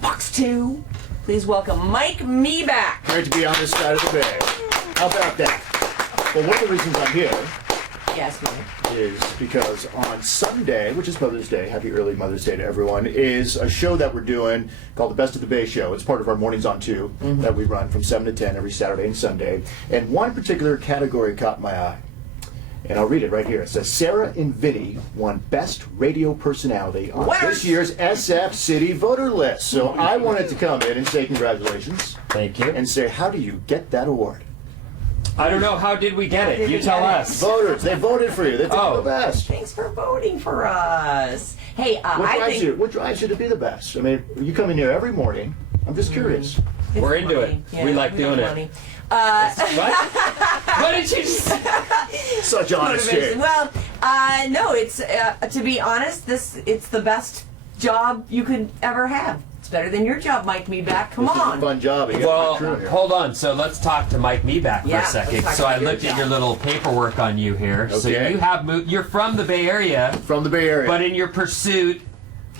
Box 2. Please welcome Mike Mibach. Great to be on this side of the bay. How about that? Well, one of the reasons I'm here is because on Sunday, which is Mother's Day, happy early Mother's Day to everyone, is a show that we're doing called the Best of the Bay Show. It's part of our Mornings on 2 that we run from 7 to 10 every Saturday and Sunday. And one particular category caught my eye. And I'll read it right here. It says, Sarah and Vinnie won Best Radio Personality on this year's SF City Voter List. So I wanted to come in and say congratulations. Thank you. And say, how do you get that award? I don't know. How did we get it? You tell us. Voters. They voted for you. They think you're the best. Thanks for voting for us. Hey, what drives you to be the best? I mean, you come in here every morning. I'm just curious. We're into it. Yeah, we like doing it. What did you just Such honesty. Well, no, it's to be honest, it's the best job you could ever have. It's better than your job, Mike Mibach. Come This on. is a fun job. Well, hold on. So let's talk to Mike Mibach for a second. So I looked at your little paperwork on you here. Okay. So you have moved. You're from the Bay Area. From the Bay Area. But in your pursuit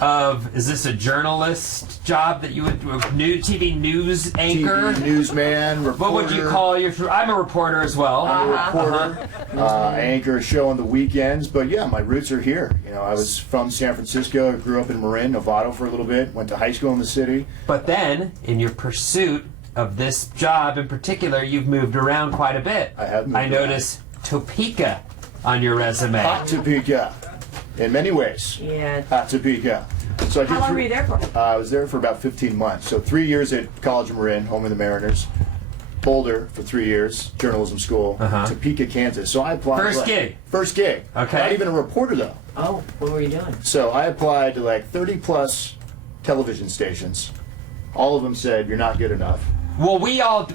of, is this a journalist job that you would, TV news anchor? TV newsman, reporter. What would you call your? I'm a reporter as well. I'm a reporter. I anchor a show on the weekends, but yeah, my roots are here. You know, I was from San Francisco. I grew up in Marin, Novato for a little bit. Went to high school in the city. But then, in your pursuit of this job in particular, you've moved around quite a bit. I have moved around. noticed Topeka on your resume. Hot Topeka. In many ways. Yeah. Hot Topeka. So I did How long were you there for? I was there for about 15 months. So 3 years at College of Marin, home of the Mariners. Boulder for 3 years, journalism school. Topeka, Kansas. So I applied. First gig. First gig. Okay. Not even a reporter though. Oh, what were you doing? So I applied to like 30 plus television stations. All of them said, you're not good enough. Well,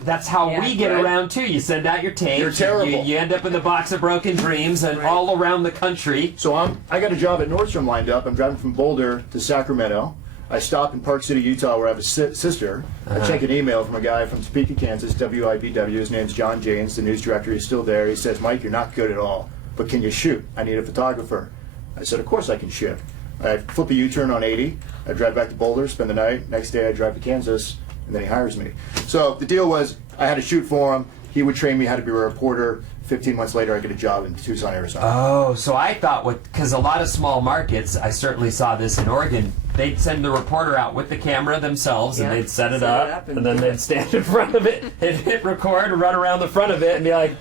that's how we get around too. You send out your tapes. You're terrible. You end up in the box of broken dreams and all around the country. So I got a job at Nordstrom lined up. I'm driving from Boulder to Sacramento. I stop in Park City, Utah, where I have a sister. I check an email from a guy from Topeka, Kansas, WIBW. His name's John Janes, the news director. He's still there. He says, Mike, you're not good at all, but can you shoot? I need a photographer. I said, of course I can shoot. I flip a U-turn on 80. I drive back to Boulder, spend the night. Next day I drive to Kansas. And then he hires me. So the deal was I had to shoot for him. He would train me how to be a reporter. 15 months later, I get a job in Tucson, Arizona. Oh, so I thought because a lot of small markets, I certainly saw this in Oregon, they'd send the reporter out with the camera themselves and they'd set it up and then they'd stand in front of it and hit record and run around the front of it and be like,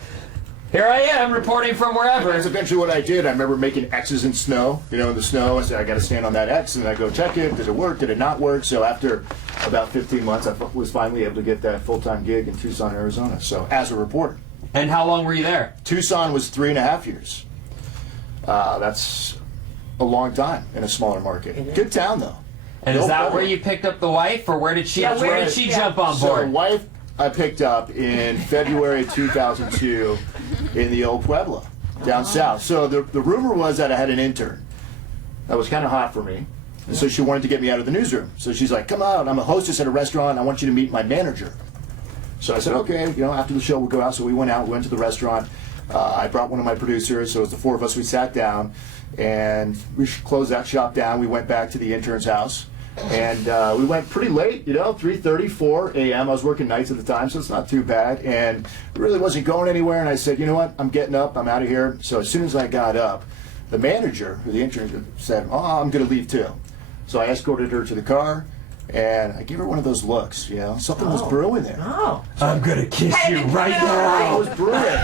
here I am reporting from wherever. That's eventually what I did. I remember making X's in snow, in the snow. I said, I got to stand on that X, and then I go check it. Did it work? Did it not work? So after about 15 months, I was finally able to get that full-time gig in Tucson, Arizona. So as a reporter. And how long were you there? Tucson was 3.5 years. That's a long time in a smaller market. Good town, though. And is that where you picked up the wife, or where did she jump on board? So wife I picked up in February 2002 in the old Pueblo down south. So the rumor was that I had an intern. That was kind of hot for me. And so she wanted to get me out of the newsroom. So she's like, come out, I'm a hostess at a restaurant, I want you to meet my manager. So I said, okay, after the show we'll go out. So we went out, we went to the restaurant. I brought one of my producers, so it was the four of us. We sat down and we closed that shop down. We went back to the intern's house. And we went pretty late, 3:30, 4 a.m. I was working nights at the time, so it's not too bad. And it really wasn't going anywhere. And I said, you know what, I'm getting up, I'm out of here. So as soon as I got up, the manager, the intern, said, oh, I'm going to leave too. So I escorted her to the car, and I gave her one of those looks, something was brewing there. Oh. So I'm going to kiss you right now. I was brewing.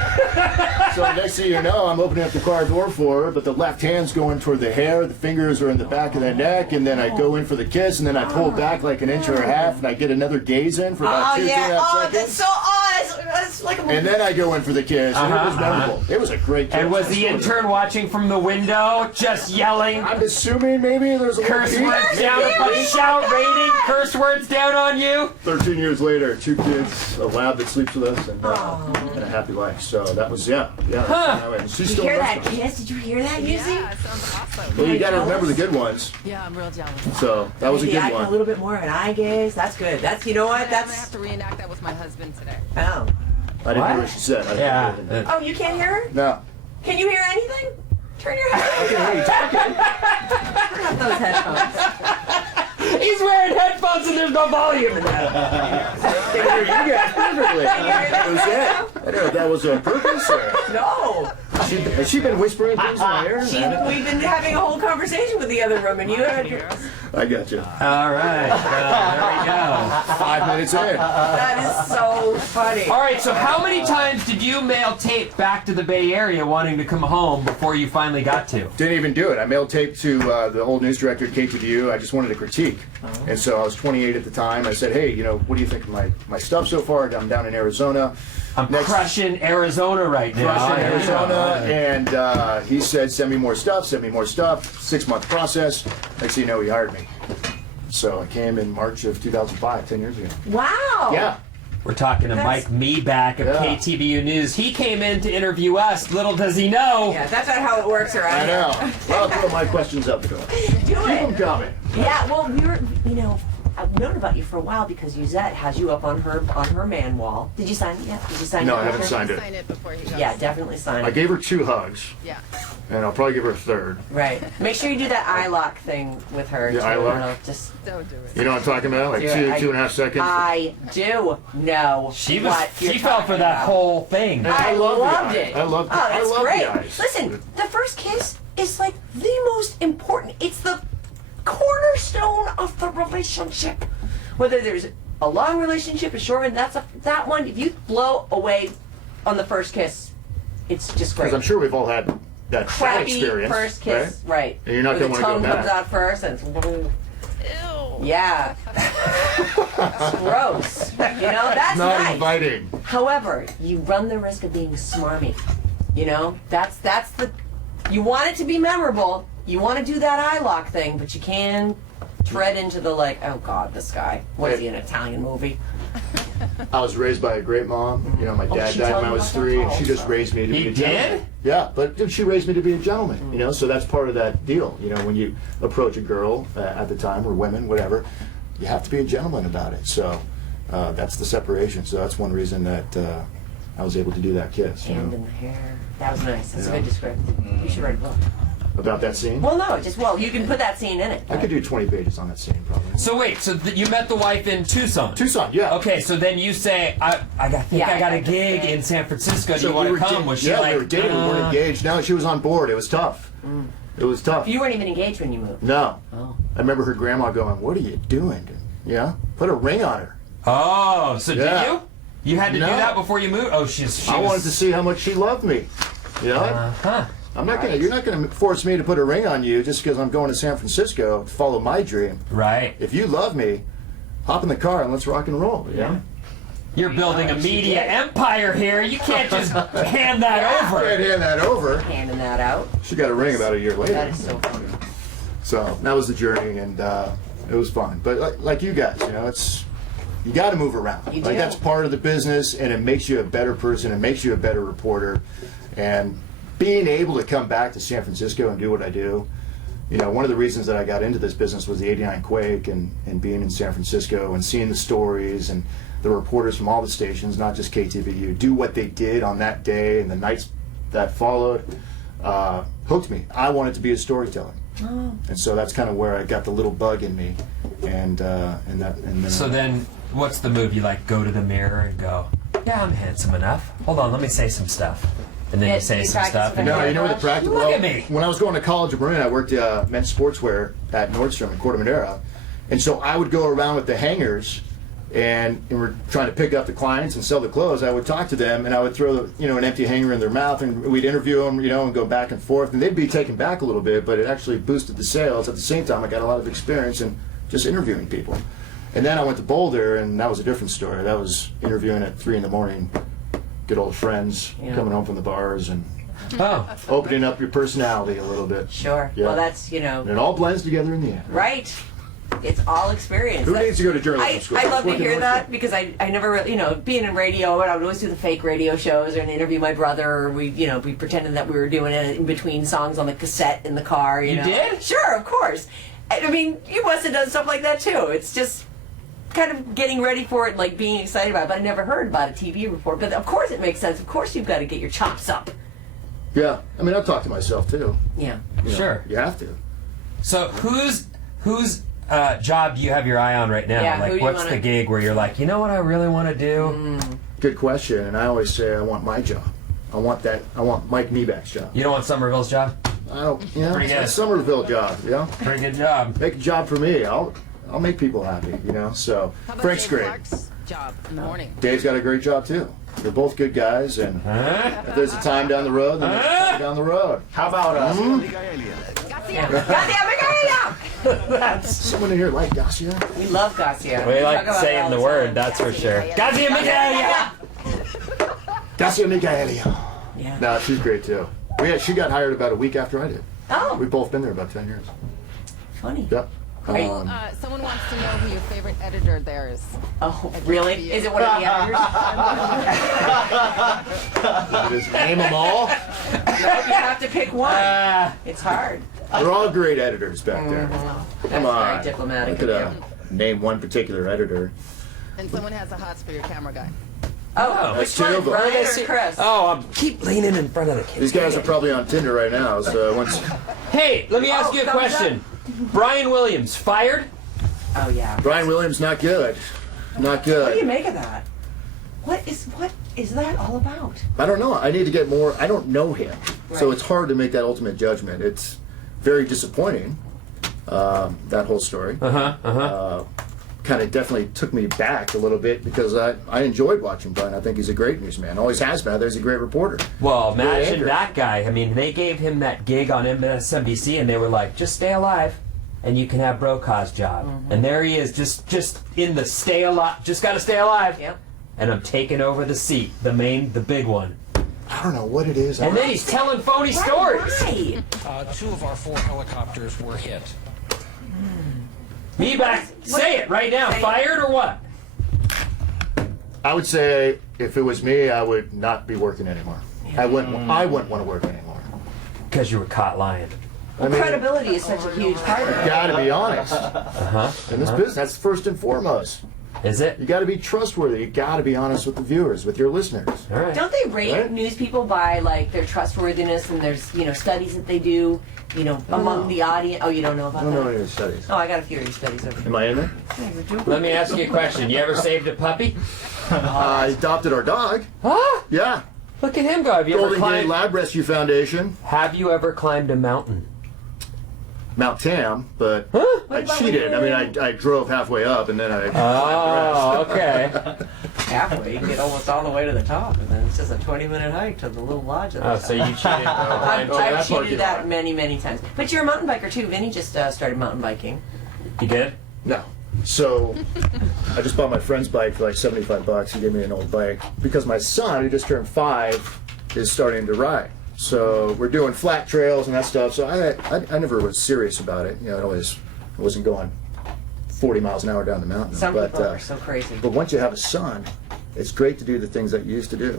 So next thing you know, I'm opening up the car door for her, but the left hand's going toward the hair, the fingers are in the back of the neck, and then I go in for the kiss, and then I pull back like an inch or a half, and I get another gaze in for about 2.5 seconds. That's so odd. That's like a And then I go in for the kiss, and it was memorable. It was a great kiss. And was the intern watching from the window, just yelling? I'm assuming maybe there's a curse words down, a shout rating, curse words down on you. 13 years later, 2 kids, a lab that sleeps with us, and a happy life. So that was, She's Did you hear that kiss? Did you hear that, Yuzi? Yeah, it sounds awesome. Well, you got to remember the good ones. Yeah, I'm real jealous. So that was a good A one. little bit more of an eye gaze. That's good. That's I'm gonna have to reenact that with my husband today. Oh. I didn't hear what she said. I didn't hear anything. Oh, you can't hear her? No. Can you hear anything? Turn your headphones on. Turn up those headphones. He's wearing headphones and there's no volume in that. You guys perfectly. Was that? I don't know if that was on purpose or... No. Has she been whispering things in my ear? We've been having a whole conversation with the other room, and you had I got you. All right. There we go. 5 minutes in. that is so funny. All right, so how many times did you mail tape back to the Bay Area wanting to come home before you finally got to? Didn't even do it. I mailed tape to the old news director at KTVU. I just wanted a critique. And so I was 28 at the time. I said, hey, what do you think of my stuff so far? I'm down in Arizona. I'm crushing Arizona right now. Crushing Arizona. And he said, send me more stuff, 6-month process. Next thing you know, he hired me. So I came in March of 2005, 10 years ago. Wow. Yeah. We're talking to Mike Mibach of Yeah. KTVU News. He came in to interview us. Little does he know. Yeah, that's not how it works around I here. know. Well, I'll throw my questions up to him. Do Keep them it. coming. Yeah, well, I've known about you for a while because Yuzette has you up on her man wall. Did you sign it yet? Did you sign it? No, I haven't signed it. Sign it before he goes. Yeah, definitely sign I it. gave her 2 hugs, Yeah. and I'll probably give her a third. Right. Make sure you do that eye lock thing with her. Yeah, too. eye lock? You know, just Don't do it. You know what I'm talking about? Like Do it. 2.5 seconds. I do know. She what you're fell for talking that about. whole thing. I love the loved eye. it. I love the- Oh, I that's love the great. eyes. Listen, the first kiss is like the most important. It's the cornerstone of the relationship. Whether there's a long relationship, a short one, that one. If you blow away on the first kiss, it's just great. Because I'm sure we've all had that Crappy experience. first kiss, right? And you're not Where gonna the wanna go tongue comes back. out first, and it's Ew. yeah, it's gross. You know, that's Not nice. inviting. However, you run the risk of being smarmy. You know, that's the. You want it to be memorable. You want to do that eye lock thing, but you can tread into the oh God, this guy. What is he, an Italian movie? I was raised by a great mom. My dad she died told when I you was about 3, that? and she Oh, just sorry. raised me to He be a gentleman. did? Yeah, but she raised me to be a gentleman. So that's part of that deal. When you approach a girl at the time, or women, whatever, you have to be a gentleman about it. So that's the separation. So that's one reason that I was able to do that kiss. Hand in the hair. That was nice. That's Yeah. a good description. You should write a book. About that scene? Well, no, you can put that scene in it. I could do 20 pages on that scene, probably. So wait, you met the wife in Tucson? Tucson, yeah. Okay, so then you say, I think I got a gig in San Francisco. Do you want to come? Was she yeah, like, we were dating. We weren't engaged. No, she was on board. It was tough. It was tough. You weren't even engaged when you moved. No. Oh. I remember her grandma going, "What are you doing?" Yeah, put a ring on her. Oh, so Yeah. did you? You had to No. do that before you moved? Oh, she I was... wanted to see how much she loved me. Yeah. Uh-huh. You're not gonna force me to put a ring on you just because I'm going to San Francisco to follow my dream. Right. If you love me, hop in the car and let's rock and roll. Yeah. You're building a she media did. empire here. You can't just hand that I over. can't hand that over. Handing that out. She got a ring about a year later. That is so funny. So that was the journey, and it was fun. But like you guys, it's you got to move around. You Like do. that's part of the business, and it makes you a better person. It makes you a better reporter, and being able to come back to San Francisco and do what I do. One of the reasons that I got into this business was the '89 quake, and being in San Francisco and seeing the stories and the reporters from all the stations, not just KTVU, do what they did on that day and the nights that followed. Hooked me. I wanted to be a storyteller. And so that's kind of where I got the little bug in me, and then. So then, what's the move? You go to the mirror and go, yeah, I'm handsome enough. Hold on, let me say some stuff. And then Yeah, you say you some practice stuff. with And a No, hair you know what the brush? practical. Look at me. When I was going to college at Marin, I worked men's sportswear at Nordstrom in Corte Madera, and so I would go around with the hangers, and we're trying to pick up the clients and sell the clothes. I would talk to them, and I would throw an empty hanger in their mouth, and we'd interview them, and go back and forth, and they'd be taken back a little bit, but it actually boosted the sales. At the same time, I got a lot of experience in just interviewing people. And then I went to Boulder, and that was a different story. That was interviewing at 3 a.m, good old friends Yeah. coming home from the bars and oh, opening up your personality a little bit. Sure. Yeah. Well, that's And it all blends together in the end. right. It's all experience. Who needs to go to journalism school? I love That's to what they hear want that because I never really, being in radio, and I would always do the fake radio shows and interview my brother. Or we pretended that we were doing it in between songs on the cassette in the car. You know? did? Sure, of course. I mean, you must have done stuff like that too. It's just kind of getting ready for it, and being excited about it. But I never heard about a TV report. But of course, it makes sense. Of course, you've got to get your chops up. Yeah, I talk to myself too. Yeah. You know, Sure. You have to. So who's job do you have your eye on right now? Yeah, who do like, you what's wanna- the gig where you're like, you know what I really want to do? Good question, and I always say I want my job. I want Mike Mibach's job. You don't want Somerville's job? Pretty Pretty it's good. a Somerville job, Pretty good job. Make a job for me. I'll make people happy, So How about Frank's Dave great. Clark's job in the morning? Dave's got a great job too. They're both good guys, and Huh? if there's a time down the road, then there's a time down the road. How about That's Someone in here like Dacia? We love Garcia. we like talk about it saying all the time. word, that's for sure. Gazia Michaelia! Dacia Michaelia. Yeah. No, she's great too. She got hired about a week after I did. Oh, We've both been there about 10 years. funny. Yep. Great. Someone wants to know who your favorite editor there is. Oh, really? Is it one of the editors? Just name them all. You have to pick one. It's hard. They're all great editors back there. That's Come on. very diplomatic Look of at you. name one particular editor. And someone has a hots for your camera guy. Oh, That's which two one? of them. Ryan or Chris? Oh, keep leaning in front of the kids. These guys are probably on Tinder right now, so once Hey, let me ask you a thumbs question. Brian Williams, fired? Oh, yeah. Brian Williams not good. Not good. What do you make of that? What is that all about? I don't know. I need to get more. I don't know him, so Right. it's hard to make that ultimate judgment. It's very disappointing. That whole story kind of definitely took me back a little bit because I enjoyed watching Brian. I think he's a great newsman. Always has been. He's a great reporter. Well, imagine anchor. that guy. I mean, they gave him that gig on MSNBC, and they were like, "Just stay alive, and you can have Brokaw's job." And there he is, just in the stay alive. Just got to stay alive. Yep. And I'm taking over the seat, the big one. I don't know what it is. And then he's telling phony stories. Right. 2 of our 4 helicopters were hit. Mibach, say it right now. Say it. Fired or what? I would say if it was me, I would not be working anymore. I wouldn't want to work anymore. Because you were caught lying. I mean, Credibility is such a huge part of it. gotta be honest. In this business, that's first and foremost. Is it? You gotta be trustworthy. You gotta be honest with the viewers, with your listeners. All right. Don't they rate Right. news people by like their trustworthiness and there's studies that they do among the audience? Oh, you don't know I about don't know that? any of the studies. Oh, I got a few of these studies over here. Am I in there? Let me ask you a question. You ever saved a puppy? I adopted our dog. Huh? Yeah. Look at him go. Have you ever Golden Gate climbed? Lab Rescue Foundation. Have you ever climbed a mountain? Mount Tam, but Huh? I about cheated. when you I mean, I drove halfway up and then I Oh, okay. Halfway, you can get almost all the way to the top, and then it's just a 20-minute hike to the little lodge. At the Oh, top. so you cheated. I've Oh, that part cheated you that know. many, many times. But you're a mountain biker too. Vinny just started mountain biking. You did? No. So I just bought my friend's bike for like $75. He gave me an old bike because my son, who just turned 5, is starting to ride. So we're doing flat trails and that stuff. So I never was serious about it. I wasn't going 40 miles an hour down the mountain. Some but, people are so crazy. But once you have a son, it's great to do the things that you used to do.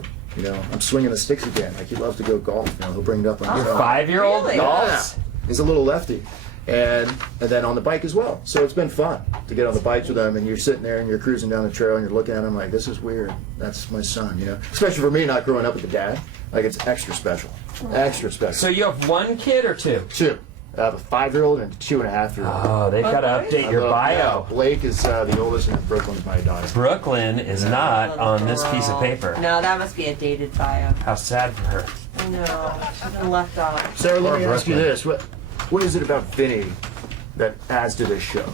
I'm swinging the sticks again. Like he loves to go golf. He'll bring it up on his Oh. own. 5-year-old Really? golfs? He's a little lefty. And then on the bike as well. So it's been fun to get on the bikes with him, and you're sitting there and you're cruising down the trail and you're looking at him like, this is weird. That's my son, Especially for me not growing up with a dad. Like it's extra special. Extra special. So you have one kid or two? 2. I have a 5-year-old and a 2.5-year-old. Oh, they've got to update your bio. Blake is the oldest, and Brooklyn's my daughter. Brooklyn is not on this piece of paper. No, that must be a dated bio. How sad for her. No, she's been left off. Sarah, let Or me ask you Brooklyn. this: what is it about Vinny that adds to this show?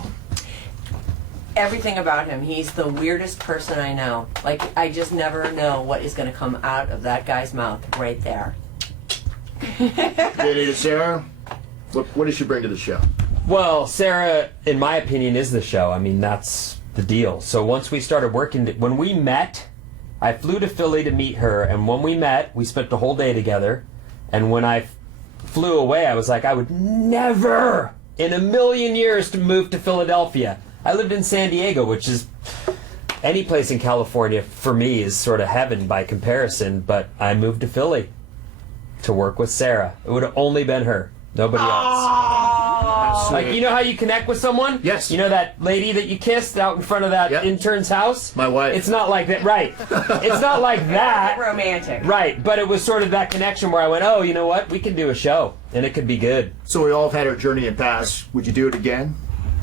Everything about him. He's the weirdest person I know. Like, I just never know what is going to come out of that guy's mouth right there. Vinny to Sarah, what does she bring to the show? Well, Sarah, in my opinion, is the show. I mean, that's the deal. So once we started working, when we met, I flew to Philly to meet her, and when we met, we spent the whole day together. And when I flew away, I was like, I would never in a million years to move to Philadelphia. I lived in San Diego, which is any place in California for me is sort of heaven by comparison, but I moved to Philly to work with Sarah. It would have only been her, nobody else. Like, you know how you connect with someone? Yes. You know that lady that you kissed out in front of that Yep. intern's house? My wife. It's not like that, right. It's not like that. Romantic. Right, but it was sort of that connection where I went, oh, you know what? We can do a show, and it could be good. So we all have had our journey and pass. Would you do it again?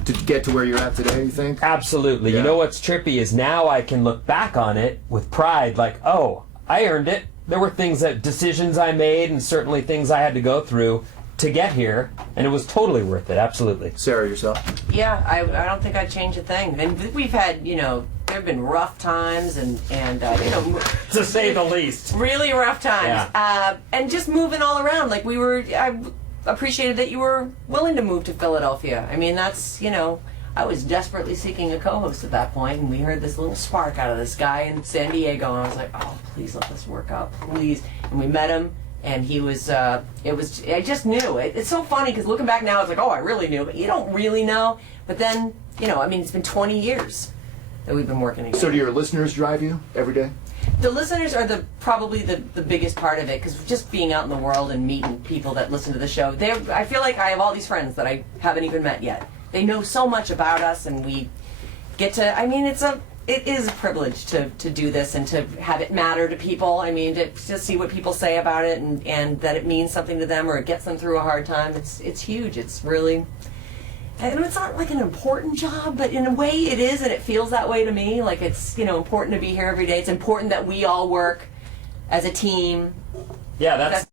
to get to where you're at today, you think? Absolutely. Yeah. You know what's trippy is now I can look back on it with pride, like, oh, I earned it. There were decisions I made, and certainly things I had to go through to get here, and it was totally worth it. Absolutely. Sarah, yourself? Yeah, I don't think I'd change a thing. And we've had, there have been rough times and To say the least. really rough times. Yeah. And just moving all around. Like I appreciated that you were willing to move to Philadelphia. I mean, that's, I was desperately seeking a co-host at that point, and we heard this little spark out of this guy in San Diego, and I was like, oh, please let this work out, please. And we met him, and he was, I just knew. It's so funny, because looking back now, it's like, oh, I really knew, but you don't really know. But then, it's been 20 years that we've been working together. So do your listeners drive you every day? The listeners are probably the biggest part of it, because just being out in the world and meeting people that listen to the show, I feel like I have all these friends that I haven't even met yet. They know so much about us, and we get to, it is a privilege to do this and to have it matter to people. To see what people say about it and that it means something to them or it gets them through a hard time, it's huge. It's really, and it's not like an important job, but in a way it is, and it feels that way to me. Like it's, important to be here every day. It's important that we all work as a team. Yeah, that's